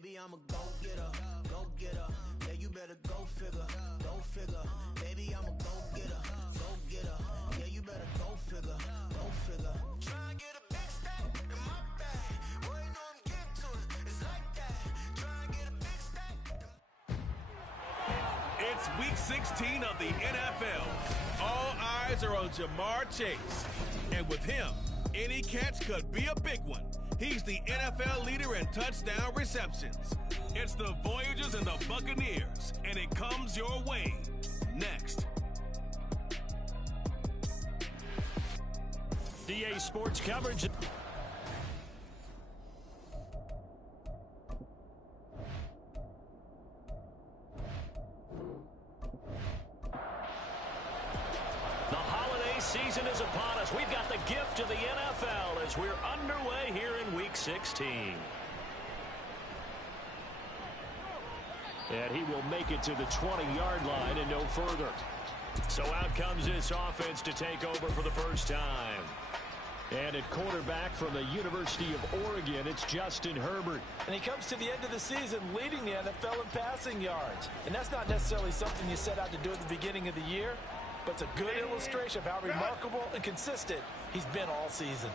Baby, I'm a go-getter, go-getter. Yeah, you better go figure, go figure. Baby, I'm a go-getter, go-getter. Yeah, you better go figure, go figure. Try and get a big stack in my bag. Boy, you know I'm getting to it. It's like that. Try and get a big stack. It's week 16 of the NFL. All eyes are on Jamar Chase. And with him, any catch could be a big one. He's the NFL leader in touchdown receptions. It's the Voyagers and the Buccaneers, and it comes your way next. DA Sports coverage. Season is upon us. We've got the gift of the NFL as we're underway here in Week 16. And he will make it to the 20-yard line and no further. So out comes this offense to take over for the first time. And at quarterback from the University of Oregon, it's Justin Herbert. And he comes to the end of the season leading the NFL in passing yards. And that's not necessarily something you set out to do at the beginning of the year, but it's a good illustration of how remarkable and consistent he's been all season.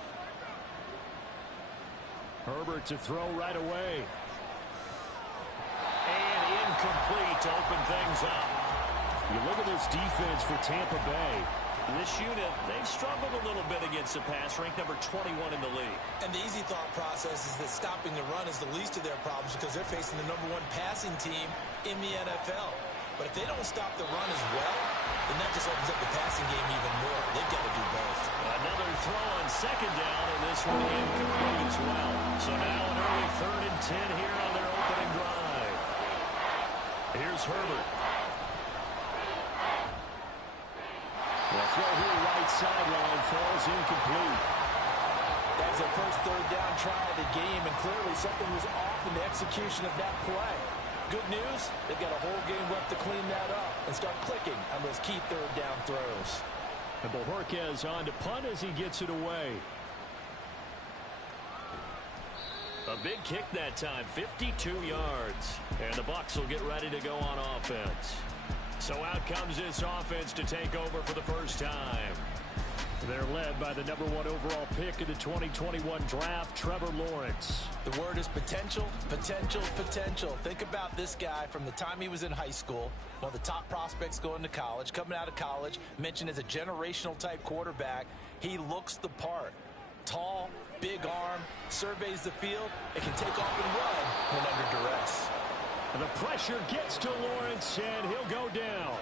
Herbert to throw right away. And incomplete to open things up. You look at this defense for Tampa Bay. This unit, they've struggled a little bit against the pass, ranked number 21 in the league. And the easy thought process is that stopping the run is the least of their problems because they're facing the #1 passing team in the NFL. But if they don't stop the run as well, then that just opens up the passing game even more. They've got to do both. Another throw on second down, and this one incomplete as well. So now an early 3rd and 10 here on their opening drive. Here's Herbert. The throw here right sideline falls incomplete. That was their first 3rd down try of the game, and clearly something was off in the execution of that play. Good news, they've got a whole game left to clean that up and start clicking on those key 3rd down throws. And Bojorquez on to punt as he gets it away. A big kick that time, 52 yards. And the Bucs will get ready to go on offense. So out comes this offense to take over for the first time. They're led by the #1 overall pick of the 2021 draft, Trevor Lawrence. The word is potential, potential, potential. Think about this guy from the time he was in high school, one of the top prospects going to college, coming out of college, mentioned as a generational type quarterback. He looks the part. Tall, big arm, surveys the field, and can take off and run when under duress. And the pressure gets to Lawrence, and he'll go down.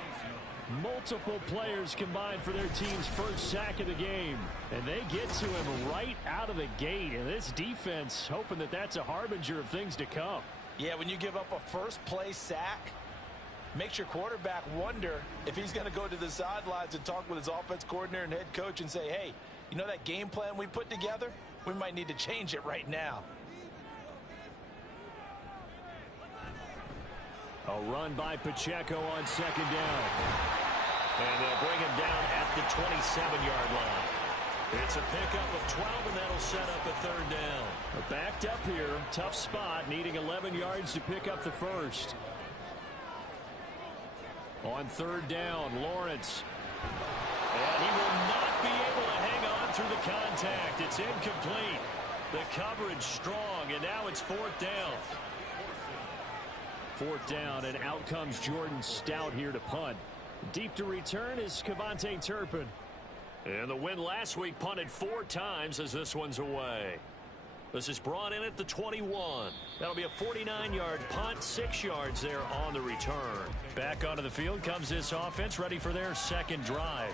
Multiple players combined for their team's first sack of the game. And they get to him right out of the gate. And this defense hoping that that's a harbinger of things to come. Yeah, when you give up a first-play sack, makes your quarterback wonder if he's going to go to the sidelines and talk with his offense coordinator and head coach and say, hey, you know that game plan we put together? We might need to change it right now. A run by Pacheco on 2nd down. And they'll bring him down at the 27-yard line. It's a pickup of 12, and that'll set up a 3rd down. Backed up here, tough spot, needing 11 yards to pick up the first. On 3rd down, Lawrence. And he will not be able to hang on through the contact. It's incomplete. The coverage strong, and now it's 4th down. 4th down, and out comes Jordan Stout here to punt. Deep to return is Kevontae Turpin. And the win last week punted 4 times as this one's away. This is brought in at the 21. That'll be a 49-yard punt, 6 yards there on the return. Back onto the field comes this offense, ready for their 2nd drive.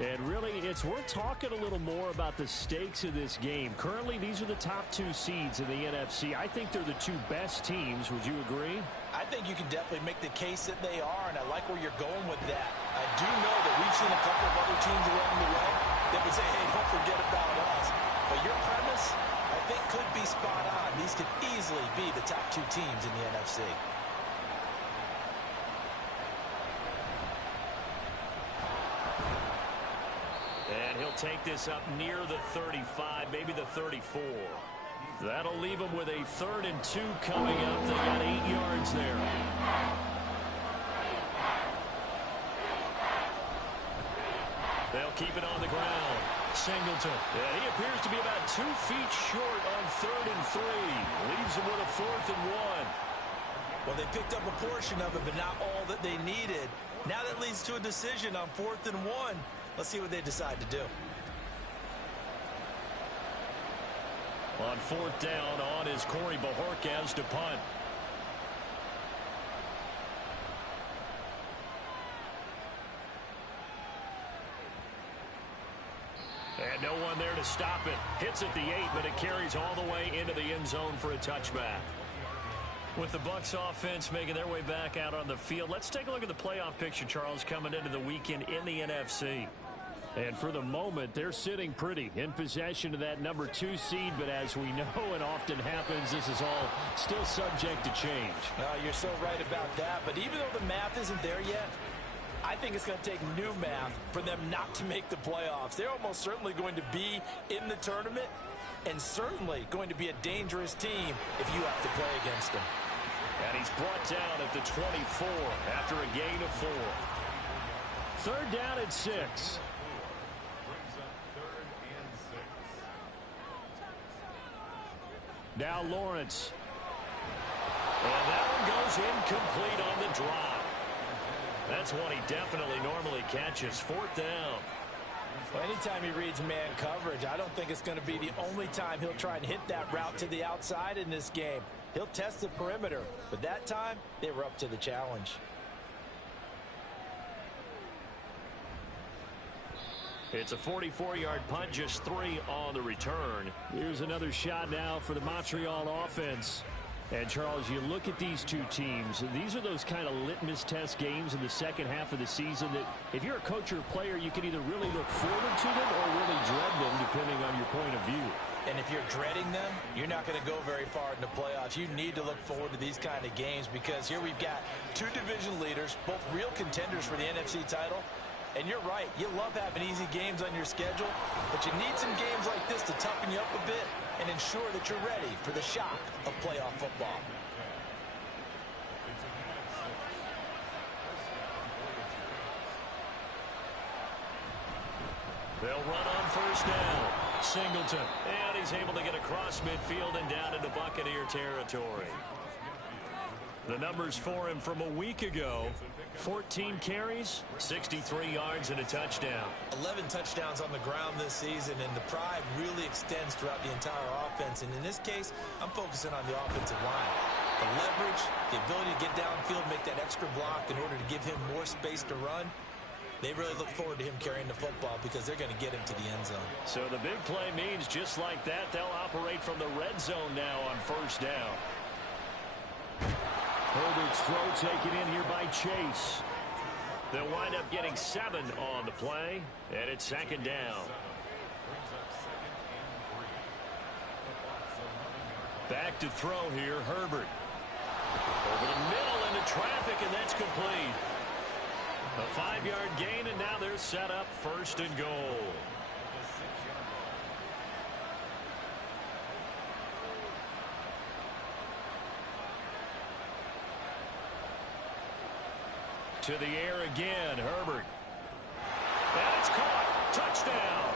And really, it's worth talking a little more about the stakes of this game. Currently, these are the top 2 seeds in the NFC. I think they're the 2 best teams. Would you agree? I think you can definitely make the case that they are, and I like where you're going with that. I do know that we've seen a couple of other teams along the way that would say, hey, don't forget about us. But your premise, I think, could be spot on. These could easily be the top 2 teams in the NFC. And he'll take this up near the 35, maybe the 34. That'll leave them with a 3rd and 2 coming up. They got 8 yards there. They'll keep it on the ground. Singleton. Yeah, he appears to be about 2 feet short on 3rd and 3. Leaves them with a 4th and 1. Well, they picked up a portion of it, but not all that they needed. Now that leads to a decision on 4th and 1. Let's see what they decide to do. On 4th down, on is Corey Bajorquez to punt. And no one there to stop it. Hits at the 8, but it carries all the way into the end zone for a touchback. With the Bucs offense making their way back out on the field, let's take a look at the playoff picture, Charles, coming into the weekend in the NFC. And for the moment, they're sitting pretty in possession of that number 2 seed. But as we know it often happens, this is all still subject to change. You're so right about that. But even though the math isn't there yet, I think it's going to take new math for them not to make the playoffs. They're almost certainly going to be in the tournament and certainly going to be a dangerous team if you have to play against them. And he's brought down at the 24 after a gain of 4. 3rd down and 6. Now Lawrence. And that one goes incomplete on the drop. That's one he definitely normally catches. 4th down. Well, anytime he reads man coverage, I don't think it's going to be the only time he'll try and hit that route to the outside in this game. He'll test the perimeter, but that time they were up to the challenge. It's a 44-yard punt, just 3 on the return. Here's another shot now for the Montreal offense. And, Charles, you look at these two teams, these are those kind of litmus test games in the second half of the season that if you're a coach or a player, you can either really look forward to them or really dread them, depending on your point of view. And if you're dreading them, you're not going to go very far in the playoffs. You need to look forward to these kind of games because here we've got 2 division leaders, both real contenders for the NFC title. And you're right, you love having easy games on your schedule, but you need some games like this to toughen you up a bit and ensure that you're ready for the shock of playoff football. They'll run on 1st down. Singleton, and he's able to get across midfield and down into Buccaneer territory. The numbers for him from a week ago: 14 carries, 63 yards, and a touchdown. 11 touchdowns on the ground this season, and the pride really extends throughout the entire offense. And in this case, I'm focusing on the offensive line. The leverage, the ability to get downfield, make that extra block in order to give him more space to run. They really look forward to him carrying the football because they're going to get him to the end zone. So the big play means just like that, they'll operate from the red zone now on 1st down. Herbert's throw taken in here by Chase. They'll wind up getting 7 on the play, and it's 2nd down. Back to throw here, Herbert. Over the middle into traffic, and that's complete. A 5-yard gain, and now they're set up 1st and goal. To the air again, Herbert. And it's caught. Touchdown.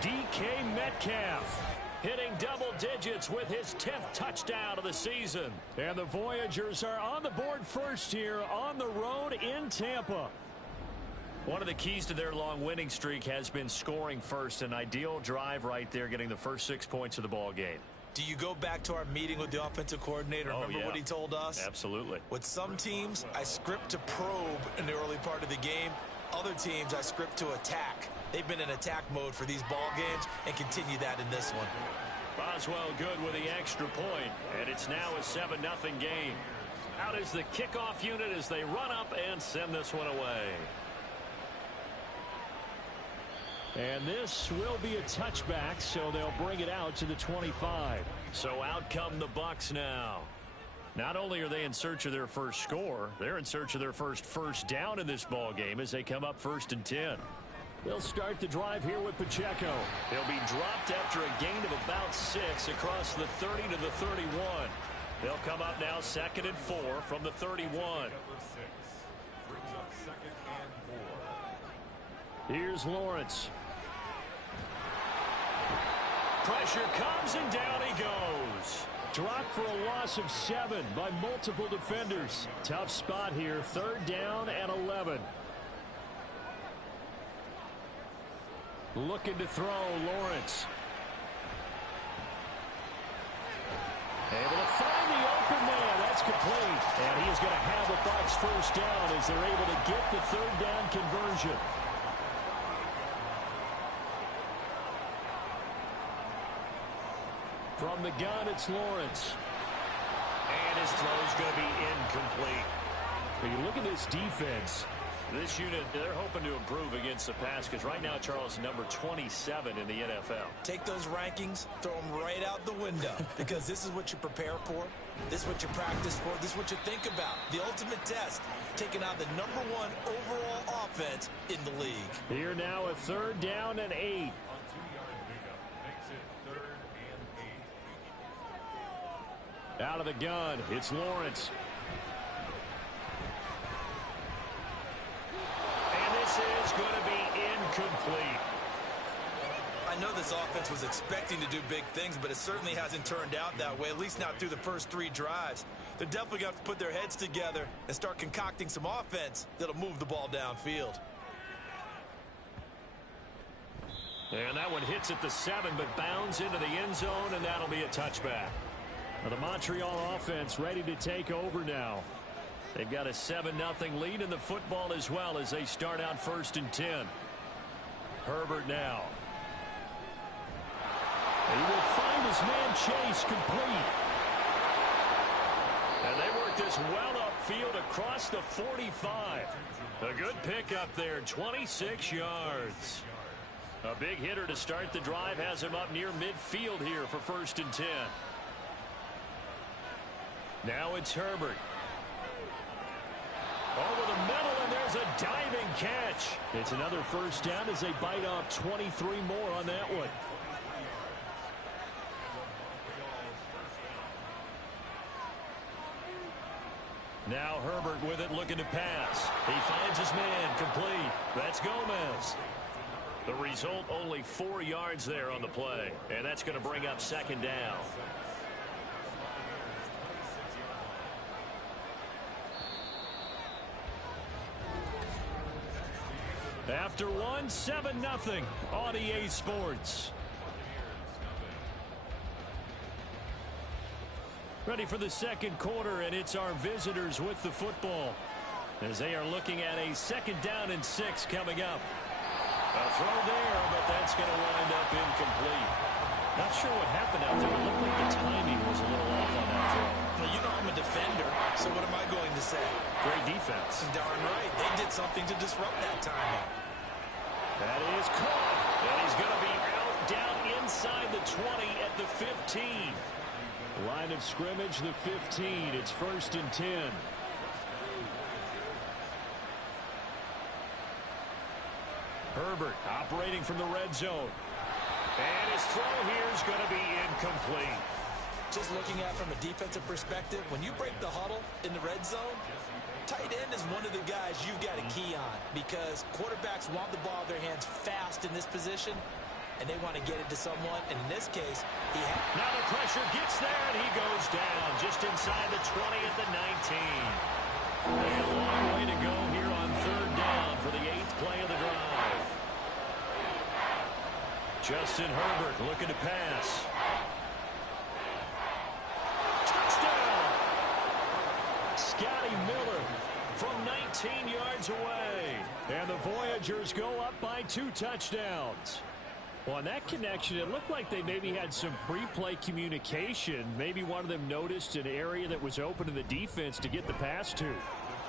DK Metcalf hitting double digits with his 10th touchdown of the season. And the Voyagers are on the board first here on the road in Tampa. One of the keys to their long winning streak has been scoring first. An ideal drive right there, getting the first 6 points of the ball game. Do you go back to our meeting with the offensive coordinator? Remember what he told us? Absolutely. With some teams, I script to probe in the early part of the game. Other teams, I script to attack. They've been in attack mode for these ball games and continue that in this one. Boswell good with the extra point, and it's now a 7-0 game. Out is the kickoff unit as they run up and send this one away. And this will be a touchback, so they'll bring it out to the 25. So out come the Bucs now. Not only are they in search of their first score, they're in search of their first down in this ball game as they come up 1st and 10. They'll start the drive here with Pacheco. He'll be dropped after a gain of about 6 across the 30 to the 31. They'll come up now 2nd and 4 from the 31. Here's Lawrence. Pressure comes and down he goes. Dropped for a loss of 7 by multiple defenders. Tough spot here. 3rd down and 11. Looking to throw, Lawrence. Able to find the open man. That's complete. And he is going to have a Bucs 1st down as they're able to get the 3rd down conversion. From the gun, it's Lawrence. And his throw's going to be incomplete. When you look at this defense, this unit, they're hoping to improve against the pass because right now, Charles, number 27 in the NFL. Take those rankings, throw them right out the window because this is what you prepare for. This is what you practice for. This is what you think about. The ultimate test, taking on the #1 overall offense in the league. Here now a 3rd down and 8. Out of the gun, it's Lawrence. And this is going to be incomplete. I know this offense was expecting to do big things, but it certainly hasn't turned out that way, at least not through the first 3 drives. They're definitely going to have to put their heads together and start concocting some offense that'll move the ball downfield. And that one hits at the 7, but bounds into the end zone, and that'll be a touchback. Now the Montreal offense ready to take over now. They've got a 7-0 lead in the football as well as they start out 1st and 10. Herbert now. He will find his man Chase complete. And they work this well upfield across the 45. A good pickup there, 26 yards. A big hitter to start the drive has him up near midfield here for 1st and 10. Now it's Herbert. Over the middle, and there's a diving catch. It's another 1st down as they bite off 23 more on that one. Now Herbert with it, looking to pass. He finds his man, complete. That's Gomez. The result, only 4 yards there on the play, and that's going to bring up 2nd down. After 1, 7-0 on EA Sports. Ready for the 2nd quarter, and it's our visitors with the football as they are looking at a 2nd down and 6 coming up. A throw there, but that's going to wind up incomplete. Not sure what happened out there. It looked like the timing was a little off on that throw. Well, you know I'm a defender, so what am I going to say? Great defense. Darn right. They did something to disrupt that timing. That is caught. And he's going to be out down inside the 20 at the 15. Line of scrimmage, the 15. It's 1st and 10. Herbert operating from the red zone. And his throw here is going to be incomplete. Just looking at it from a defensive perspective, when you break the huddle in the red zone, tight end is one of the guys you've got to key on because quarterbacks want the ball in their hands fast in this position, and they want to get it to someone. And in this case, now the pressure gets there, and he goes down just inside the 20 at the 19. A long way to go here on 3rd down for the 8th play of the drive. Justin Herbert looking to pass. Touchdown! Scotty Miller from 19 yards away. And the Voyagers go up by 2 touchdowns. Well, on that connection, it looked like they maybe had some pre-play communication. Maybe one of them noticed an area that was open to the defense to get the pass to.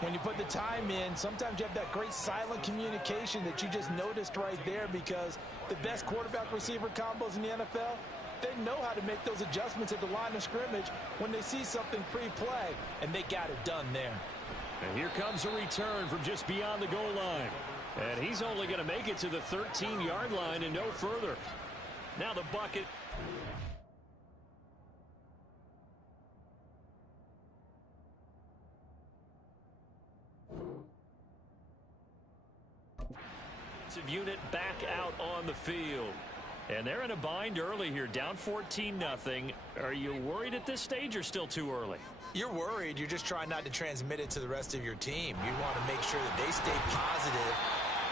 When you put the time in, sometimes you have that great silent communication that you just noticed right there because the best quarterback-receiver combos in the NFL, they know how to make those adjustments at the line of scrimmage when they see something pre-play, and they got it done there. And here comes a return from just beyond the goal line. And he's only going to make it to the 13-yard line and no further. Now the bucket. Unit back out on the field. And they're in a bind early here, down 14-0. Are you worried at this stage or still too early? You're worried. You're just trying not to transmit it to the rest of your team. You want to make sure that they stay positive.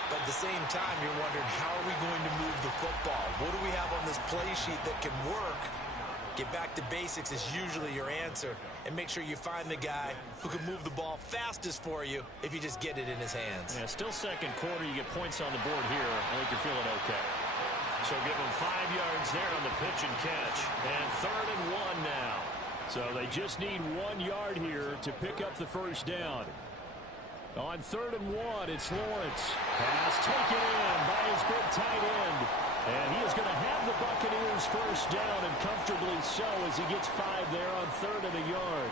But at the same time, you're wondering, how are we going to move the football? What do we have on this play sheet that can work? Get back to basics is usually your answer. And make sure you find the guy who can move the ball fastest for you if you just get it in his hands. Yeah, still second quarter. You get points on the board here. I think you're feeling okay. So give them 5 yards there on the pitch and catch. And 3rd and 1 now. So they just need 1 yard here to pick up the first down. On 3rd and 1, it's Lawrence. Pass taken in by his big tight end. And he is going to have the Buccaneers first down, and comfortably so, as he gets 5 there on 3rd and a yard.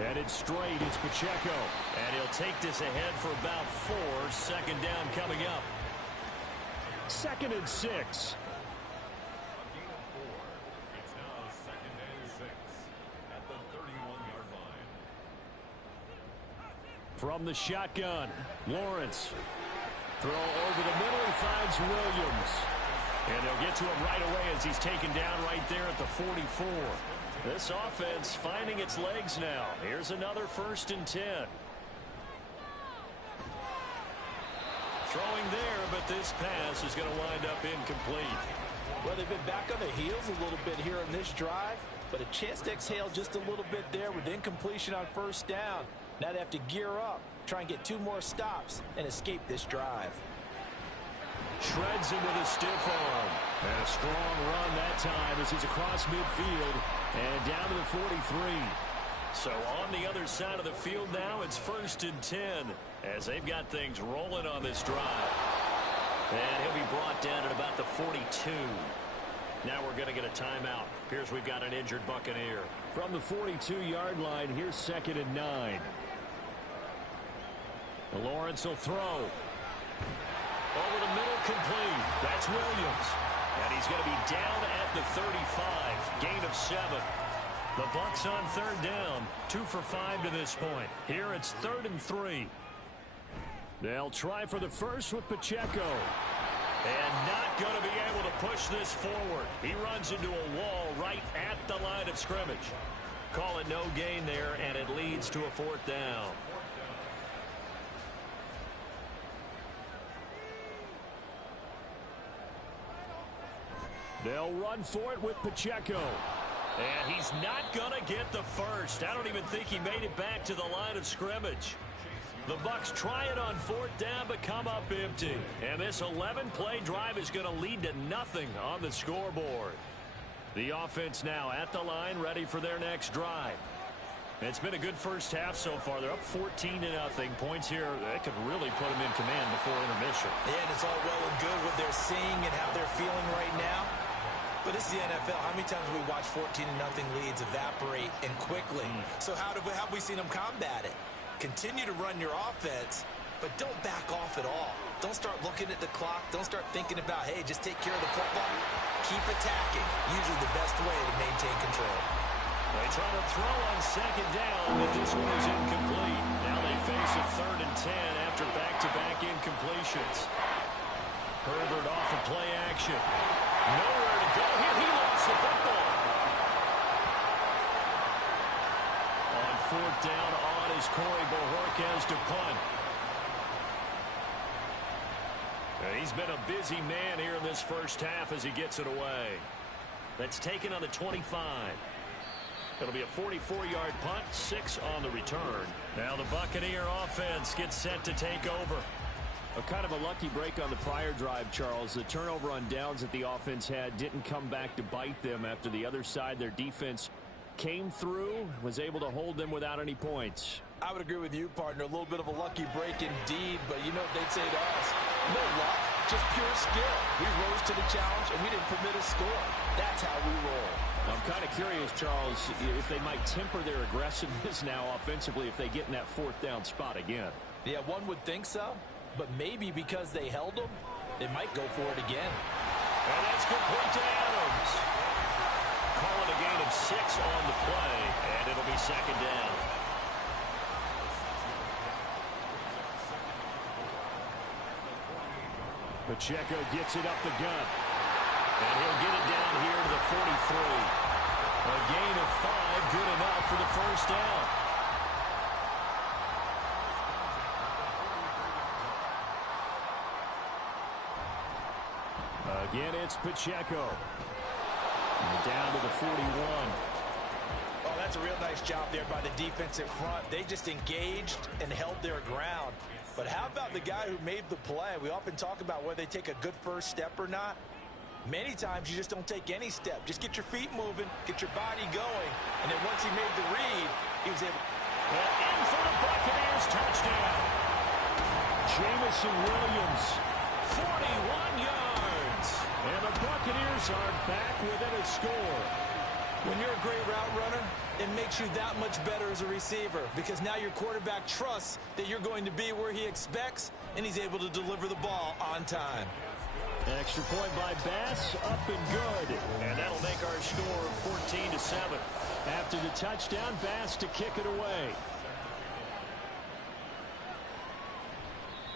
And it's straight. It's Pacheco. And he'll take this ahead for about 4. 2nd down coming up. 2nd and 6. It's now 2nd and 6 at the 31-yard line. From the shotgun, Lawrence. Throw over the middle. He finds Williams. And they'll get to him right away as he's taken down right there at the 44. This offense finding its legs now. Here's another 1st and 10. Throwing there, but this pass is going to wind up incomplete. Well, they've been back on their heels a little bit here on this drive, but a chance to exhale just a little bit there with incompletion on 1st down. Now they have to gear up, try and get 2 more stops, and escape this drive. Shreds him with a stiff arm. And a strong run that time as he's across midfield and down to the 43. So on the other side of the field now, it's 1st and 10 as they've got things rolling on this drive. And he'll be brought down at about the 42. Now we're going to get a timeout. Appears we've got an injured Buccaneer. From the 42-yard line, here's 2nd and 9. Lawrence will throw. Over the middle, complete. That's Williams. And he's going to be down at the 35. Gain of 7. The Bucs on 3rd down. 2 for 5 to this point. Here it's 3rd and 3. They'll try for the first with Pacheco. And not going to be able to push this forward. He runs into a wall right at the line of scrimmage. Call it no gain there, and it leads to a 4th down. They'll run for it with Pacheco. And he's not going to get the first. I don't even think he made it back to the line of scrimmage. The Bucs try it on 4th down, but come up empty. And this 11-play drive is going to lead to nothing on the scoreboard. The offense now at the line, ready for their next drive. It's been a good first half so far. They're up 14-0. Points here that could really put them in command before intermission. Yeah, and it's all well and good what they're seeing and how they're feeling right now. But this is the NFL. How many times have we watched 14-0 leads evaporate and quickly? So how have we seen them combat it? Continue to run your offense, but don't back off at all. Don't start looking at the clock. Don't start thinking about, hey, just take care of the football. Keep attacking. Usually the best way to maintain control. They try to throw on 2nd down, but this one is incomplete. Now they face a 3rd and 10 after back-to-back incompletions. Herbert off of play action. Nowhere to go here. He lost the football. On 4th down, on is Corey Bojorquez to punt. And he's been a busy man here in this first half as he gets it away. That's taken on the 25. It'll be a 44-yard punt, 6 on the return. Now the Buccaneer offense gets set to take over. A kind of a lucky break on the prior drive, Charles. The turnover on downs that the offense had didn't come back to bite them after the other side. Their defense came through, was able to hold them without any points. I would agree with you, partner. A little bit of a lucky break indeed, but you know what they'd say to us? No luck, just pure skill. We rose to the challenge, and we didn't permit a score. That's how we roll. I'm kind of curious, Charles, if they might temper their aggressiveness now offensively if they get in that fourth down spot again. Yeah, one would think so, but maybe because they held them, they might go for it again. And that's complete to Adams. Call it a gain of 6 on the play, and it'll be second down. Pacheco gets it up the gut. And he'll get it down here to the 43. A gain of 5, good enough for the first down. Again, it's Pacheco. And down to the 41. Oh, that's a real nice job there by the defensive front. They just engaged and held their ground. But how about the guy who made the play? We often talk about whether they take a good first step or not. Many times you just don't take any step. Just get your feet moving, get your body going, and then once he made the read, he was able. In for the Buccaneers, touchdown. Jamison Williams, 41 yards. And the Buccaneers are back within a score. When you're a great route runner, it makes you that much better as a receiver because now your quarterback trusts that you're going to be where he expects, and he's able to deliver the ball on time. Extra point by Bass, up and good. And that'll make our score 14-7. After the touchdown, Bass to kick it away.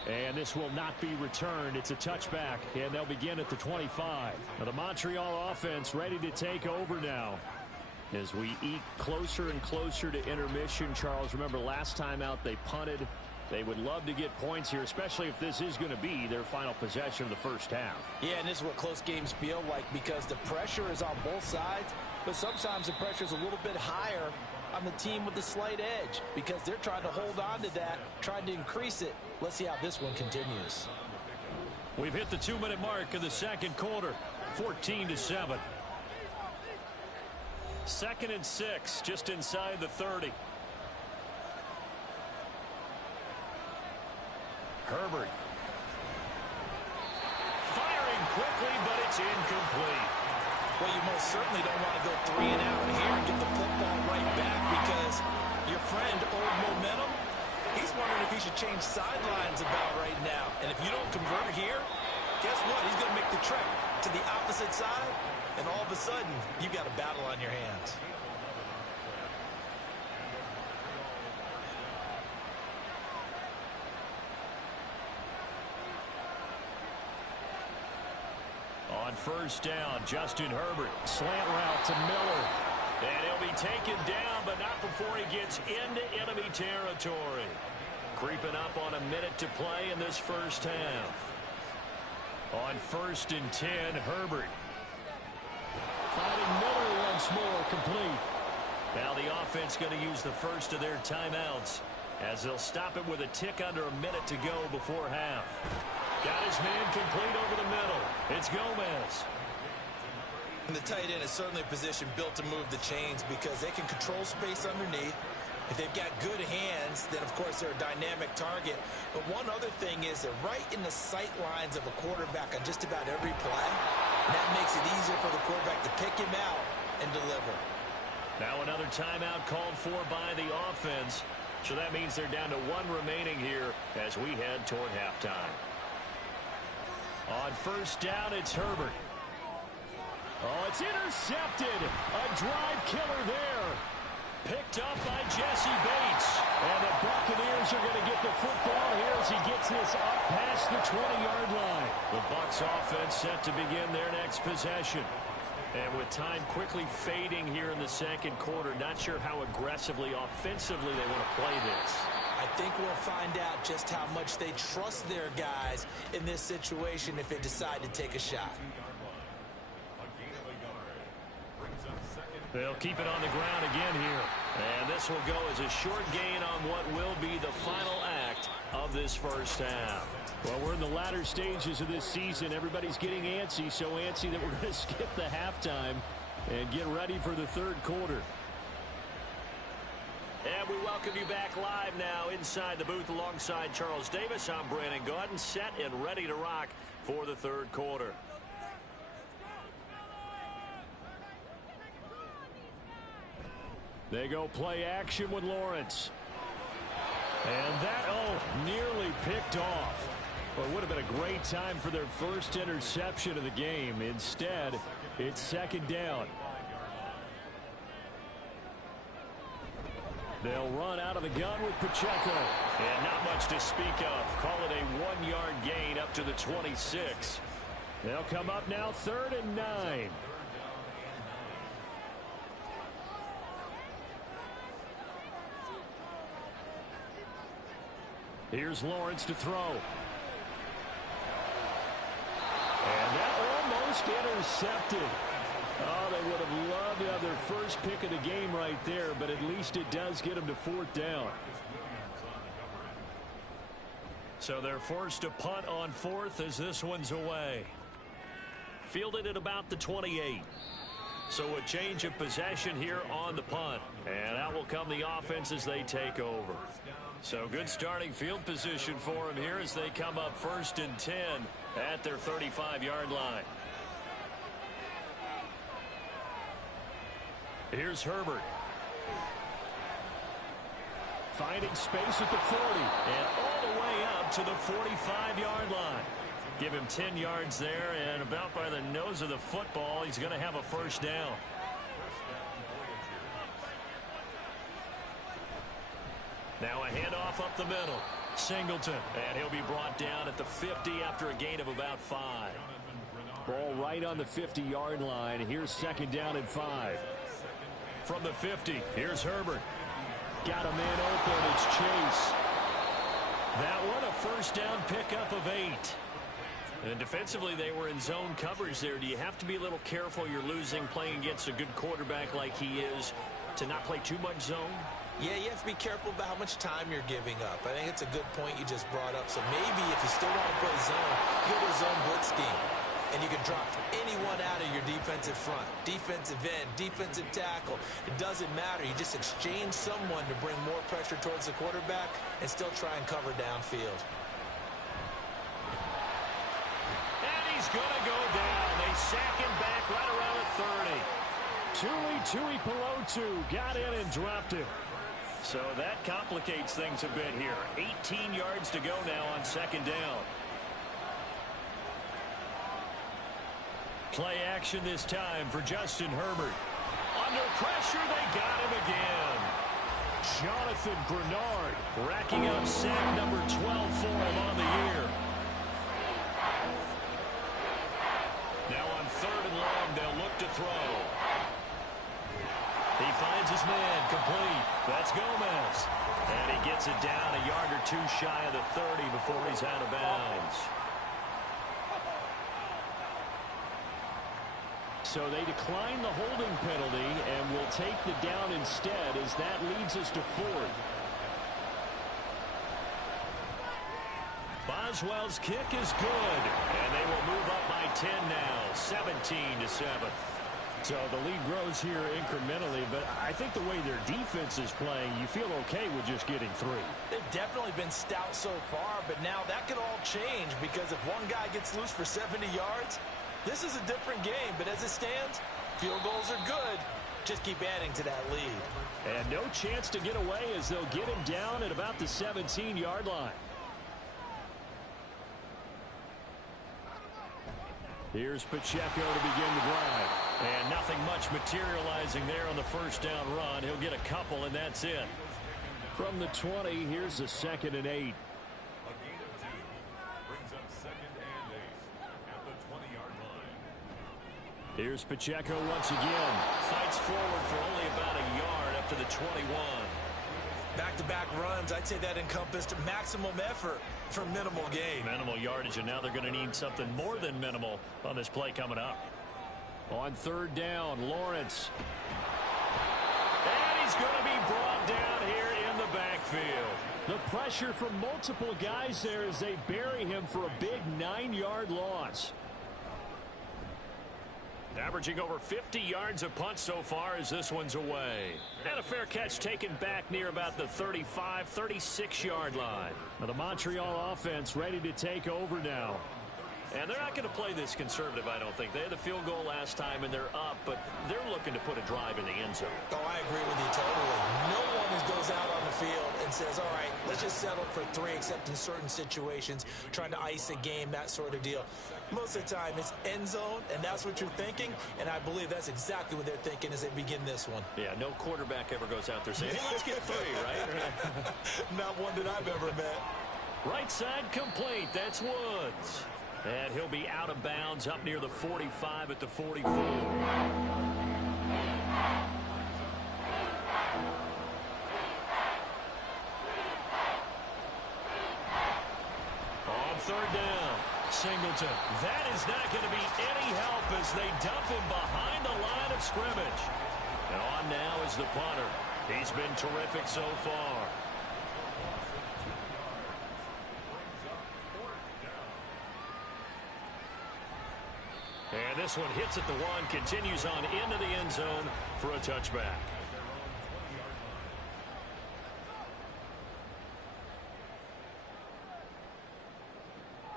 And this will not be returned. It's a touchback, and they'll begin at the 25. Now the Montreal offense ready to take over now. As we eke closer and closer to intermission, Charles, remember last time out they punted. They would love to get points here, especially if this is going to be their final possession of the first half. Yeah, and this is what close games feel like because the pressure is on both sides, but sometimes the pressure is a little bit higher on the team with the slight edge because they're trying to hold on to that, trying to increase it. Let's see how this one continues. We've hit the 2-minute mark of the second quarter, 14-7. 2nd and 6, just inside the 30. Herbert. Firing quickly, but it's incomplete. Well, you most certainly don't want to go 3 and out here and get the football right back because your friend, Old Momentum, he's wondering if he should change sidelines about right now. And if you don't convert here, guess what? He's going to make the trek to the opposite side, and all of a sudden, you've got a battle on your hands. On first down, Justin Herbert, slant route to Miller. And he'll be taken down, but not before he gets into enemy territory. Creeping up on a minute to play in this first half. On 1st and 10, Herbert. Finding Miller once more, complete. Now the offense going to use the first of their timeouts as they'll stop it with a tick under a minute to go before half. Got his man complete over the middle. It's Gomez. And the tight end is certainly a position built to move the chains because they can control space underneath. If they've got good hands, then, of course, they're a dynamic target. But one other thing is they're right in the sight lines of a quarterback on just about every play. And that makes it easier for the quarterback to pick him out and deliver. Now another timeout called for by the offense. So that means they're down to 1 remaining here as we head toward halftime. On first down, it's Herbert. Oh, it's intercepted. A drive killer there. Picked up by Jesse Bates. And the Buccaneers are going to get the football here as he gets this up past the 20-yard line. The Bucs offense set to begin their next possession. And with time quickly fading here in the second quarter, not sure how aggressively, offensively they want to play this. I think we'll find out just how much they trust their guys in this situation if they decide to take a shot. They'll keep it on the ground again here. And this will go as a short gain on what will be the final act of this first half. Well, we're in the latter stages of this season. Everybody's getting antsy, so antsy that we're going to skip the halftime and get ready for the third quarter. And we welcome you back live now inside the booth alongside Charles Davis. I'm Brandon Gaudin, set and ready to rock for the third quarter. They go play action with Lawrence. And that, nearly picked off. Well, it would have been a great time for their first interception of the game. Instead, it's second down. They'll run out of the gun with Pacheco. And not much to speak of. Call it a 1-yard gain up to the 26. They'll come up now 3rd and 9. Here's Lawrence to throw. And that almost intercepted. Oh, they would have loved to have their first pick of the game right there, but at least it does get them to 4th down. So they're forced to punt on 4th as this one's away. Fielded at about the 28. So a change of possession here on the punt. And out will come the offense as they take over. So good starting field position for them here as they come up 1st and 10 at their 35-yard line. Here's Herbert. Finding space at the 40 and all the way up to the 45-yard line. Give him 10 yards there, and about by the nose of the football, he's going to have a 1st down. Now a handoff up the middle. Singleton, and he'll be brought down at the 50 after a gain of about 5. Ball right on the 50-yard line. Here's 2nd down and 5. From the 50, here's Herbert. Got a man open. It's Chase. That one a 1st down pickup of 8. And defensively, they were in zone coverage there. Do you have to be a little careful? You're losing playing against a good quarterback like he is to not play too much zone? Yeah, you have to be careful about how much time you're giving up. I think it's a good point you just brought up. So maybe if you still want to play zone, go to a zone blitz scheme. And you can drop anyone out of your defensive front. Defensive end, defensive tackle. It doesn't matter. You just exchange someone to bring more pressure towards the quarterback and still try and cover downfield. And he's going to go down. They sack him back right around the 30. Tui Pelotu got in and dropped him. So that complicates things a bit here. 18 yards to go now on 2nd down. Play action this time for Justin Herbert. Under pressure, they got him again. Jonathan Grenard racking up sack number 12 for him on the year. Now on 3rd and long, they'll look to throw. He finds his man, complete. That's Gomez. And he gets it down a yard or 2 shy of the 30 before he's out of bounds. So they decline the holding penalty and will take the down instead as that leads us to 4th. Boswell's kick is good, and they will move up by 10 now, 17-7. So the lead grows here incrementally, but I think the way their defense is playing, you feel okay with just getting 3. They've definitely been stout so far, but now that could all change because if one guy gets loose for 70 yards, this is a different game. But as it stands, field goals are good. Just keep adding to that lead. And no chance to get away as they'll get him down at about the 17-yard line. Here's Pacheco to begin the drive. And nothing much materializing there on the 1st down run. He'll get a couple, and that's it. From the 20, here's the 2nd and 8. A gain of 2 brings up 2nd and 8 at the 20-yard line. Here's Pacheco once again. Fights forward for only about a yard up to the 21. Back-to-back runs, I'd say that encompassed maximum effort for minimal gain. Minimal yardage, and now they're going to need something more than minimal on this play coming up. On 3rd down, Lawrence. And he's going to be brought down here in the backfield. The pressure from multiple guys there as they bury him for a big 9-yard loss. Averaging over 50 yards a punt so far as this one's away. And a fair catch taken back near about the 35, 36-yard line. Now the Montreal offense ready to take over now. And they're not going to play this conservative, I don't think. They had the field goal last time, and they're up, but they're looking to put a drive in the end zone. Oh, I agree with you totally. No one goes out on the field and says, all right, let's just settle for 3, except in certain situations, trying to ice a game, that sort of deal. Most of the time, it's end zone, and that's what you're thinking, and I believe that's exactly what they're thinking as they begin this one. Yeah, no quarterback ever goes out there saying, hey, let's get 3, right? Not one that I've ever met. Right side complete. That's Woods. And he'll be out of bounds up near the 45 at the 44. On 3rd down, Singleton. That is not going to be any help as they dump him behind the line of scrimmage. And on now is the punter. He's been terrific so far. And this one hits at the 1, continues on into the end zone for a touchback.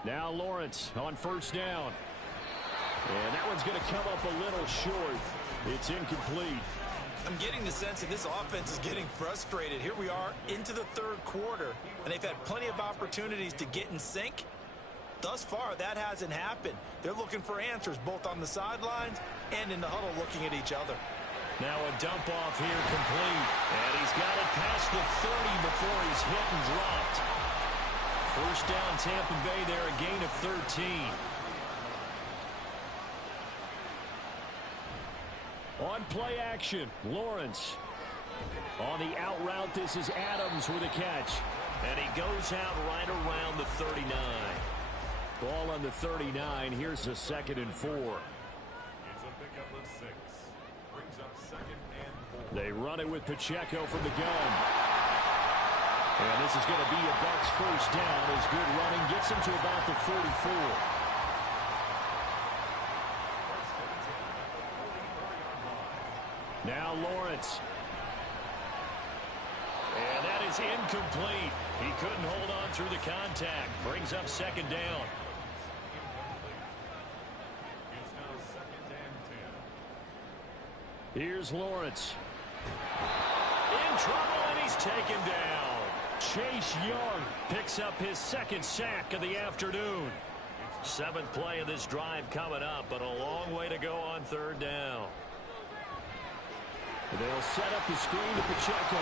Now Lawrence on 1st down. And that one's going to come up a little short. It's incomplete. I'm getting the sense that this offense is getting frustrated. Here we are into the 3rd quarter, and they've had plenty of opportunities to get in sync. Thus far, that hasn't happened. They're looking for answers both on the sidelines and in the huddle looking at each other. Now a dump off here complete. And he's got it past the 30 before he's hit and dropped. 1st down Tampa Bay there, a gain of 13. On play action, Lawrence. On the out route, this is Adams with a catch. And he goes out right around the 39. Ball on the 39. Here's a 2nd and 4. It's a pickup of 6. Brings up 2nd and 4. They run it with Pacheco from the gun. And this is going to be a Bucs 1st down as good running gets him to about the 44. Now Lawrence. And that is incomplete. He couldn't hold on through the contact. Brings up 2nd down. It's now 2nd and 10. Here's Lawrence. In trouble, and he's taken down. Chase Young picks up his 2nd sack of the afternoon. 7th play of this drive coming up, but a long way to go on 3rd down. They'll set up the screen to Pacheco.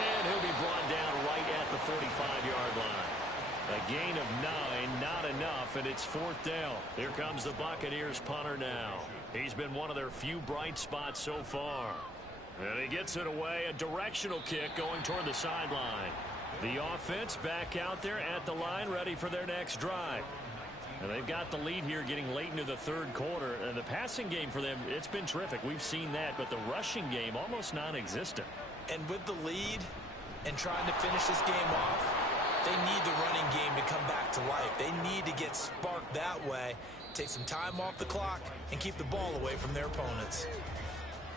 And he'll be brought down right at the 45-yard line. A gain of 9, not enough, and it's 4th down. Here comes the Buccaneers punter now. He's been one of their few bright spots so far. And he gets it away, a directional kick going toward the sideline. The offense back out there at the line, ready for their next drive. And they've got the lead here getting late into the 3rd quarter. And the passing game for them, it's been terrific. We've seen that, but the rushing game almost non-existent. And with the lead and trying to finish this game off, they need the running game to come back to life. They need to get sparked that way, take some time off the clock, and keep the ball away from their opponents.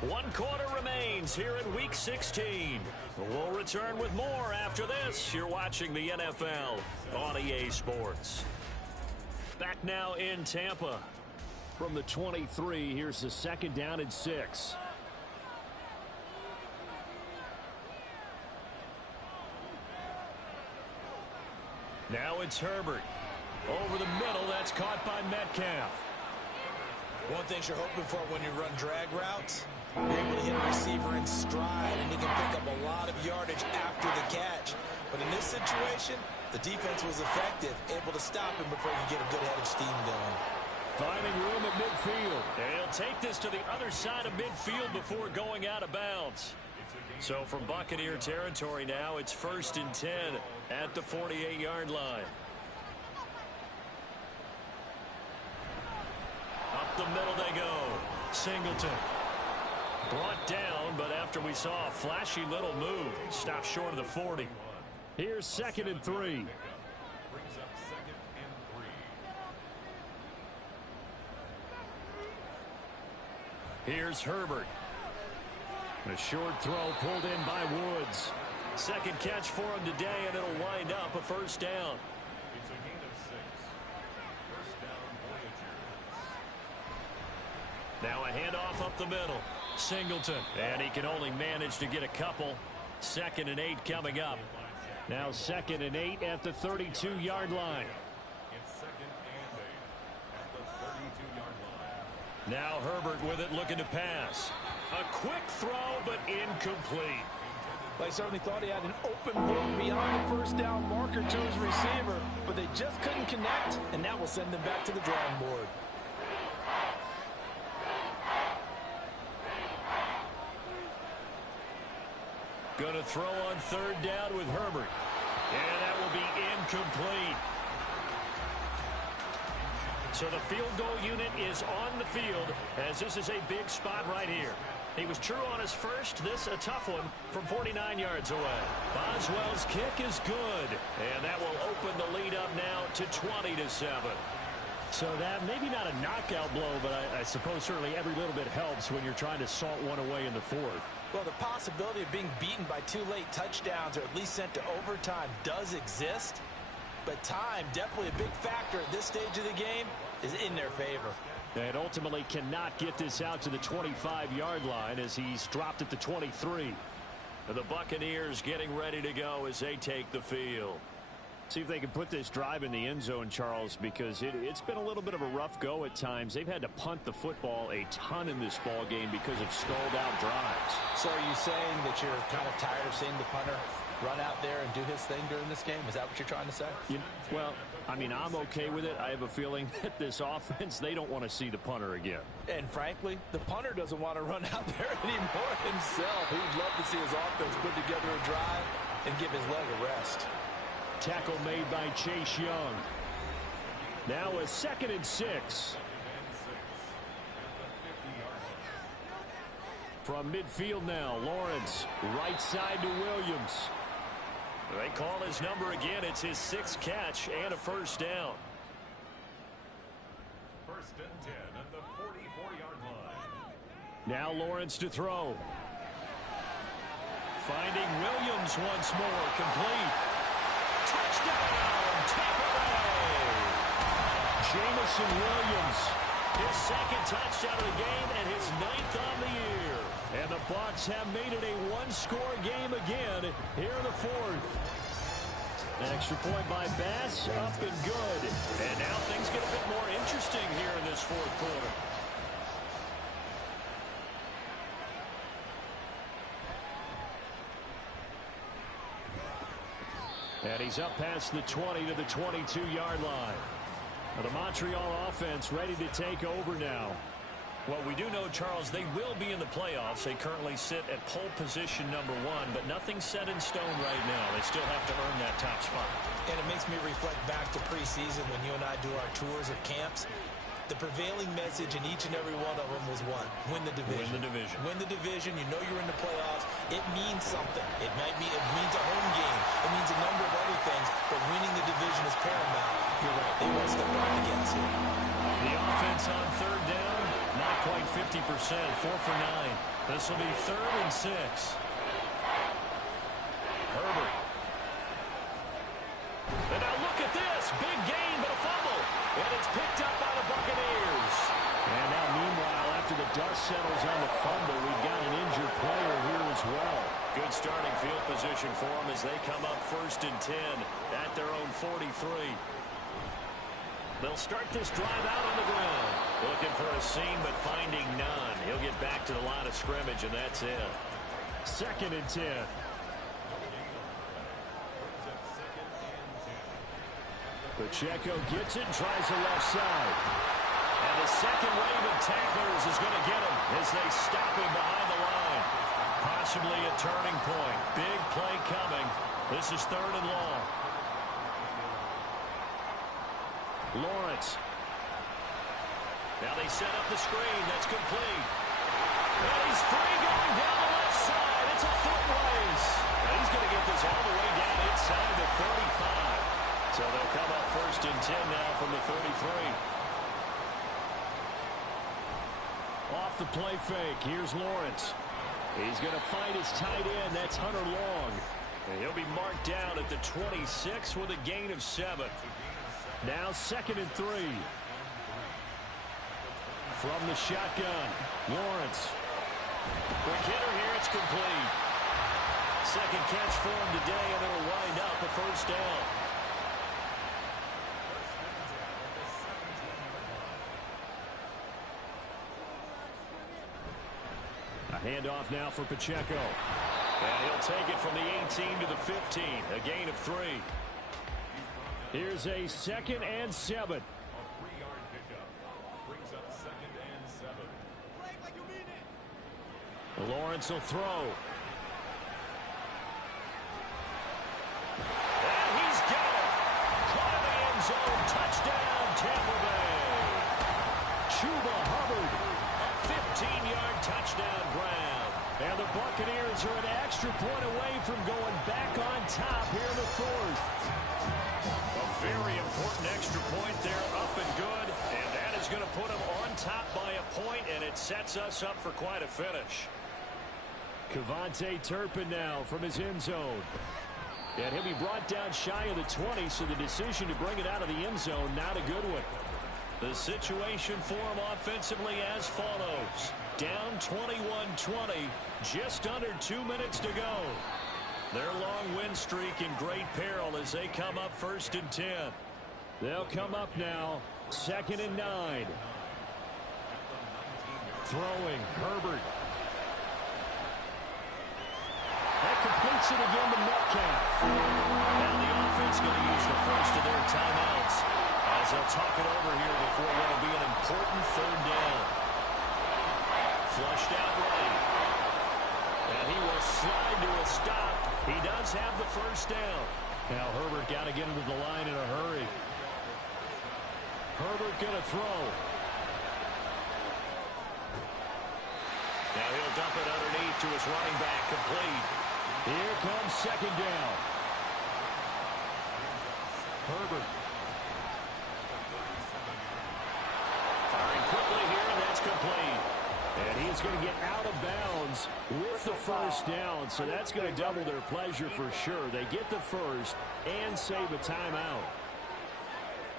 1 quarter remains here in Week 16. We'll return with more after this. You're watching the NFL on EA Sports. Back now in Tampa. From the 23, here's the 2nd down and 6. Now it's Herbert. Over the middle, that's caught by Metcalf. One thing you're hoping for when you run drag routes, you're able to hit a receiver in stride, and he can pick up a lot of yardage after the catch. But in this situation, the defense was effective, able to stop him before he could get a good head of steam going. Finding room at midfield. And he'll take this to the other side of midfield before going out of bounds. So from Buccaneer territory now, it's 1st and 10 at the 48-yard line. Up the middle they go. Singleton. Brought down, but after we saw a flashy little move, stopped short of the 40. Here's 2nd and 3. Brings up 2nd and 3. Here's Herbert. A short throw pulled in by Woods. 2nd catch for him today, and it'll wind up a 1st down. It's a gain of 6. Now a handoff up the middle. Singleton. And he can only manage to get a couple. 2nd and 8 coming up. Now 2nd and 8 at the 32-yard line. It's 2nd and 8 at the 32-yard line. Now Herbert with it, looking to pass. A quick throw, but incomplete. They certainly thought he had an open look beyond the first down marker to his receiver, but they just couldn't connect, and that will send them back to the drawing board. Going to throw on 3rd down with Herbert. And that will be incomplete. So the field goal unit is on the field, as this is a big spot right here. He was true on his first. This a tough one from 49 yards away. Boswell's kick is good. And that will open the lead up now to 20-7. So that maybe not a knockout blow, but I suppose certainly every little bit helps when you're trying to salt one away in the 4th. Well, the possibility of being beaten by 2 late touchdowns or at least sent to overtime does exist. But time, definitely a big factor at this stage of the game, is in their favor. And ultimately cannot get this out to the 25-yard line as he's dropped at the 23. The Buccaneers getting ready to go as they take the field. See if they can put this drive in the end zone, Charles, because it's been a little bit of a rough go at times. They've had to punt the football a ton in this ball game because of stalled-out drives. So are you saying that you're kind of tired of seeing the punter run out there and do his thing during this game? Is that what you're trying to say? Well, I mean, I'm okay with it. I have a feeling that this offense, they don't want to see the punter again. And frankly, the punter doesn't want to run out there anymore himself. He'd love to see his offense put together a drive and give his leg a rest. Tackle made by Chase Young. Now a 2nd and 6. From midfield now, Lawrence, right side to Williams. They call his number again. It's his 6th catch and a 1st down. 1st and 10 at the 44-yard line. Now Lawrence to throw. Finding Williams once more, complete. Touchdown, Tampa Bay! Jamison Williams, his 2nd touchdown of the game and his 9th on the year. And the Bucs have made it a one-score game again here in the 4th. An extra point by Bass, up and good. And now things get a bit more interesting here in this 4th quarter. And he's up past the 20 to the 22-yard line. Now the Montreal offense ready to take over now. Well, we do know, Charles, they will be in the playoffs. They currently sit at pole position number 1, but nothing's set in stone right now. They still have to earn that top spot. And it makes me reflect back to preseason when you and I do our tours of camps. The prevailing message in each and every one of them was one: win the division. Win the division. Win the division. You know you're in the playoffs. It means something. It means a home game. It means a number of other things, but winning the division is paramount. You're right. They won't step off the gas here. The offense on 3rd down, not quite 50%, 4 for 9. This will be 3rd and 6. Herbert. And now look at this. Big gain, but a fumble. And it's picked up by the Buccaneers. And now, meanwhile, after the dust settles on the fumble, we've got an injured player here as well. Good starting field position for them as they come up 1st and 10 at their own 43. They'll start this drive out on the ground. Looking for a seam, but finding none. He'll get back to the line of scrimmage, and that's it. 2nd and 10. Pacheco gets it and tries the left side. And the second wave of tacklers is going to get him as they stop him behind the line. Possibly a turning point. Big play coming. This is 3rd and long. Lawrence. Now they set up the screen. That's complete. And he's free going down the left side. It's a foot race. And he's going to get this all the way down inside the 35. So they'll come up 1st and 10 now from the 33. Off the play fake. Here's Lawrence. He's going to find his tight end. That's Hunter Long. And he'll be marked down at the 26 with a gain of 7. Now 2nd and 3. From the shotgun, Lawrence. Quick hitter here, it's complete. Second catch for him today, and it'll wind up a first down. A handoff now for Pacheco. And he'll take it from the 18 to the 15, a gain of 3. Here's a 2nd and 7. A 3-yard pickup. Brings up 2nd and 7. Play like you mean it. Lawrence will throw. And he's got it. Caught in the end zone. Touchdown, Tampa Bay. Chuba Hubbard. A 15-yard touchdown grab. And the Buccaneers are an extra point away from going back on top here in the 4th. A very important extra point there, up and good. And that is going to put them on top by a point, and it sets us up for quite a finish. Kevontae Turpin now from his end zone. And he'll be brought down shy of the 20, so the decision to bring it out of the end zone, not a good one. The situation for him offensively as follows. Down 21-20, just under 2 minutes to go. Their long win streak in great peril as they come up 1st and 10. They'll come up now, 2nd and 9. Throwing, Herbert. That completes it again to Metcalf. Now the offense going to use the first of their timeouts as they'll talk it over here before what will be an important 3rd down. Flushed out right. And he will slide to a stop. He does have the 1st down. Now Herbert got to get into the line in a hurry. Herbert going to throw. Now he'll dump it underneath to his running back, complete. Here comes 2nd down. Herbert. Firing quickly here, and that's complete. And he's going to get out of bounds with the 1st down, so that's going to double their pleasure for sure. They get the 1st and save a timeout.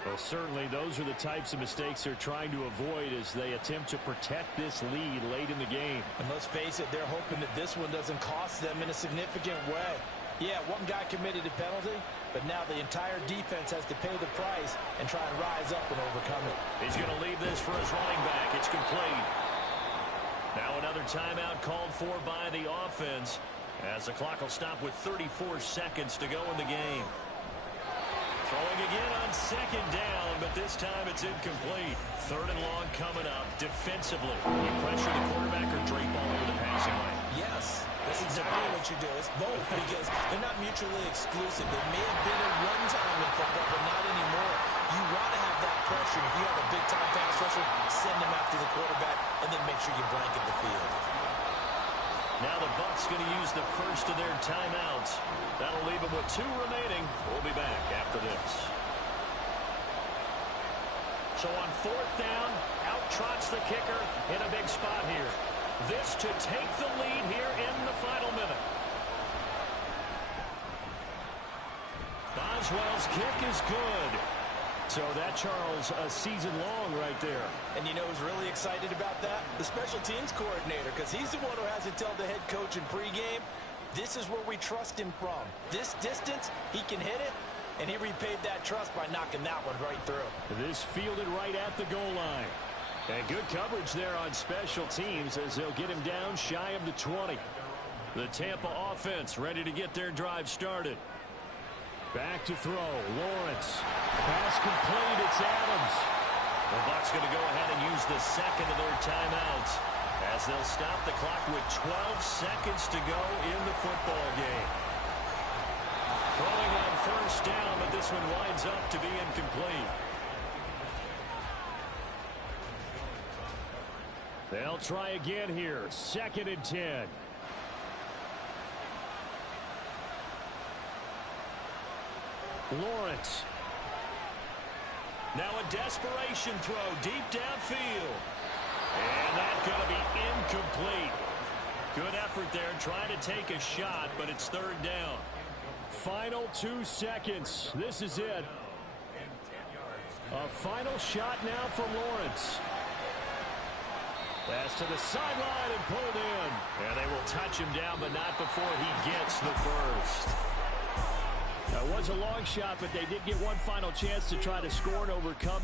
Well, certainly those are the types of mistakes they're trying to avoid as they attempt to protect this lead late in the game. And let's face it, they're hoping that this one doesn't cost them in a significant way. Yeah, one guy committed a penalty, but now the entire defense has to pay the price and try and rise up and overcome it. He's going to leave this for his running back. It's complete. Now another timeout called for by the offense as the clock will stop with 34 seconds to go in the game. Throwing again on 2nd down, but this time it's incomplete. 3rd and long coming up defensively. You pressure the quarterback or drape all over the passing lane? Yes, that's exactly what you do. It's both because they're not mutually exclusive. They may have been at one time in football, but not anymore. You want to have that pressure. If you have a big-time pass rusher, send them after the quarterback, and then make sure you blanket the field. Now the Bucs going to use the first of their timeouts. That'll leave them with 2 remaining. We'll be back after this. So on 4th down, out trots the kicker in a big spot here. This to take the lead here in the final minute. Boswell's kick is good. So that, Charles, a season long right there. And you know who's really excited about that? The special teams coordinator, because he's the one who has to tell the head coach in pregame, this is where we trust him from. This distance, he can hit it, and he repaid that trust by knocking that one right through. This fielded right at the goal line. And good coverage there on special teams as they'll get him down shy of the 20. The Tampa offense ready to get their drive started. Back to throw. Lawrence. Pass complete. It's Adams. The Bucs going to go ahead and use the second of their timeouts as they'll stop the clock with 12 seconds to go in the football game. Throwing on 1st down, but this one winds up to be incomplete. They'll try again here. 2nd and 10. Lawrence. Now a desperation throw deep downfield. And that's going to be incomplete. Good effort there trying to take a shot, but it's 3rd down. Final 2 seconds. This is it. A final shot now from Lawrence. Pass to the sideline and pulled in. And they will touch him down, but not before he gets the first. That was a long shot, but they did get one final chance to try to score and overcome the